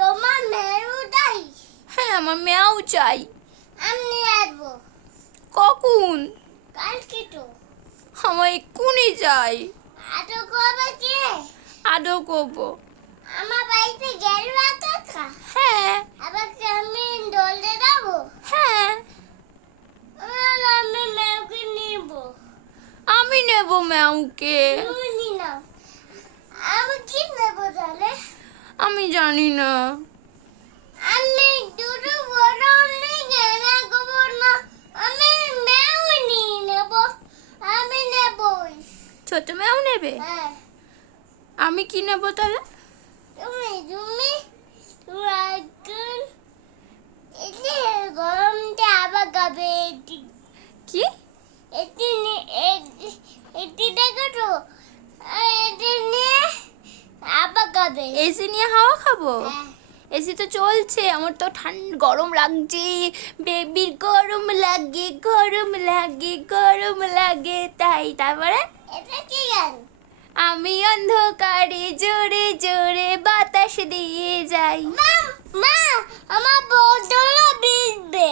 তোমার মেরু চাই? হ্যাঁ, আমার মেয়াও চাই। আমি আসবো কখন? কালকে তো। আমার এক্ষুনি চাই। আদর করবে কে? আদর করবো। আমার বাড়িতে গেল রাখা? হ্যাঁ। আবার কি আমি দোলতে যাবো? হ্যাঁ। আমি মেয়েকে নিব। আমি নেব মেয়াউকে। তুমি নি নাও। আমি কি নেব তাহলে? আমি জানি না। আমি দুটো বড় নিয়ে নেব না। আমি মেয়েও নিয়ে নেব। আমি নেবই। ছোট মেয়াও নেবে? হ্যাঁ। আমি কি নেব তাহলে? তুমি তুমি এখন এটি গরমটা আবার গাবে এটি কি? এটি এটি দেখো তো এটি নিয়ে আবার গাবে। এসি নিয়ে হাওয়া খাবো? হ্যাঁ। এসি তো চলছে, আমার তো গরম লাগছে। বেবির গরম লাগে, গরম লাগে, গরম লাগে, তারপরে এটা কি গান? আমি অন্ধকারে জোরে জোরে বাতাস দিয়ে যাই। মা আমার বোতল ভিজবে।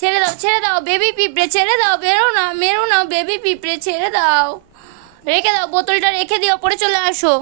ছেড়ে দাও, ছেড়ে দাও বেবি পিঁপড়ে, ছেড়ে দাও, বেরো না, মেরো না বেবি পিঁপড়ে, ছেড়ে দাও, রেখে দাও, বোতলটা রেখে দিও, পরে চলে আসো।